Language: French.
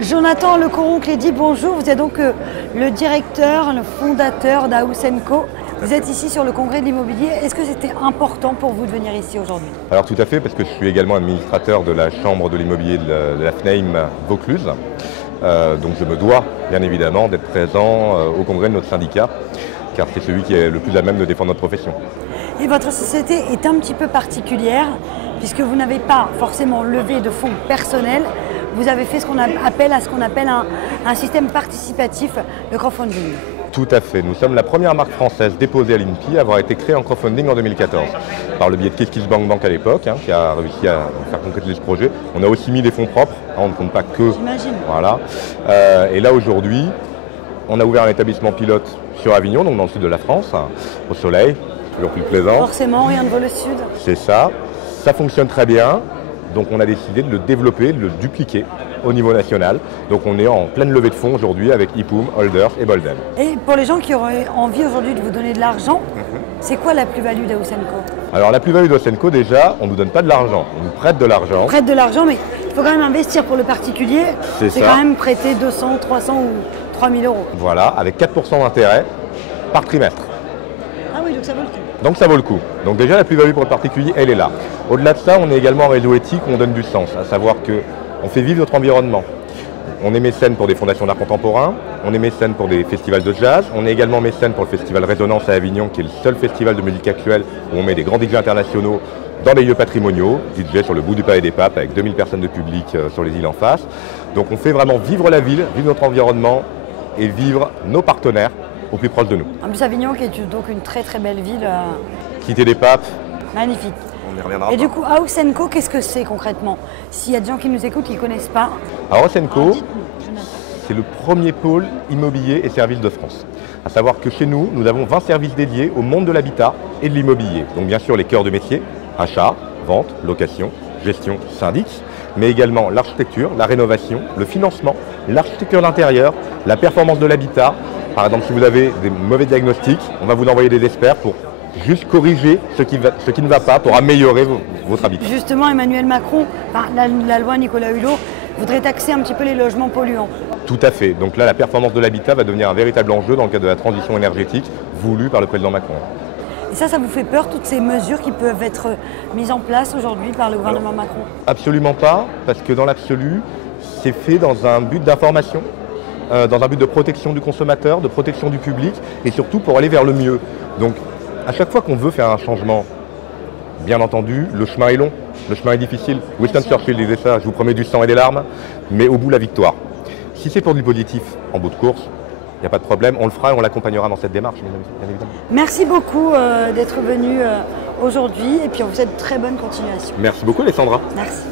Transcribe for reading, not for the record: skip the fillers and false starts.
Jonathan Lecoron-Clédy, bonjour. Vous êtes donc le directeur, le fondateur d'House & Co. Vous êtes ici sur le congrès de l'immobilier. Est-ce que c'était important pour vous de venir ici aujourd'hui? Alors tout à fait, parce que je suis également administrateur de la chambre de l'immobilier de la FNAIM Vaucluse. Donc je me dois bien évidemment d'être présent au congrès de notre syndicat, car c'est celui qui est le plus à même de défendre notre profession. Et votre société est un petit peu particulière, puisque vous n'avez pas forcément levé de fonds personnels. Vous avez fait ce qu'on appelle un système participatif de crowdfunding. Tout à fait. Nous sommes la première marque française déposée à l'INPI à avoir été créée en crowdfunding en 2014. Par le biais de KissKissBankBank à l'époque, qui a réussi à faire concrétiser ce projet. On a aussi mis des fonds propres, on ne compte pas que. J'imagine. Voilà. Et là aujourd'hui, on a ouvert un établissement pilote sur Avignon, donc dans le sud de la France, au soleil, toujours plus plaisant. Forcément, rien ne vaut le sud. C'est ça. Ça fonctionne très bien. Donc on a décidé de le développer, de le dupliquer au niveau national. Donc on est en pleine levée de fonds aujourd'hui avec Ipum, Holders et Bolden. Et pour les gens qui auraient envie aujourd'hui de vous donner de l'argent, c'est quoi la plus-value d'House & Co? Alors la plus-value d'House & Co, déjà, on ne nous donne pas de l'argent, on nous prête de l'argent. On prête de l'argent, mais il faut quand même investir pour le particulier. C'est quand même prêter 200, 300 ou 3000 euros. Voilà, avec 4% d'intérêt par trimestre. Ah oui, donc ça vaut le coup. Donc ça vaut le coup. Donc déjà la plus-value pour le particulier, elle est là. Au-delà de ça, on est également un réseau éthique où on donne du sens, à savoir qu'on fait vivre notre environnement. On est mécène pour des fondations d'art contemporain, on est mécène pour des festivals de jazz, on est également mécène pour le festival Résonance à Avignon, qui est le seul festival de musique actuelle où on met des grands DJ internationaux dans des lieux patrimoniaux, DJ sur le bout du Palais des Papes avec 2000 personnes de public sur les îles en face. Donc on fait vraiment vivre la ville, vivre notre environnement et vivre nos partenaires au plus proche de nous. En plus, Avignon, qui est donc une très très belle ville. Quitter des papes. Magnifique. On y reviendra. Et du coup, House & Co, qu'est-ce que c'est concrètement? S'il y a des gens qui nous écoutent qui ne connaissent pas. Alors House & Co, c'est le premier pôle immobilier et services de France. À savoir que chez nous, nous avons 20 services dédiés au monde de l'habitat et de l'immobilier. Donc bien sûr les cœurs de métier, achat, vente, location, gestion, syndic, mais également l'architecture, la rénovation, le financement, l'architecture d'intérieur, la performance de l'habitat. Par exemple, si vous avez des mauvais diagnostics, on va vous envoyer des experts pour juste corriger ce qui ne va pas, pour améliorer votre habitat. Justement, Emmanuel Macron, la loi Nicolas Hulot, voudrait taxer un petit peu les logements polluants. Tout à fait. Donc là, la performance de l'habitat va devenir un véritable enjeu dans le cadre de la transition énergétique voulue par le président Macron. Et ça vous fait peur, toutes ces mesures qui peuvent être mises en place aujourd'hui par le gouvernement Macron? Absolument pas, parce que dans l'absolu, c'est fait dans un but d'information, dans un but de protection du consommateur, de protection du public, et surtout pour aller vers le mieux. Donc, à chaque fois qu'on veut faire un changement, bien entendu, le chemin est long, le chemin est difficile. Winston Churchill disait ça, je vous promets du sang et des larmes, mais au bout la victoire. Si c'est pour du positif en bout de course, il n'y a pas de problème, on le fera et on l'accompagnera dans cette démarche, bien évidemment. Merci beaucoup d'être venu aujourd'hui et puis on vous souhaite très bonne continuation. Merci beaucoup Alessandra. Merci.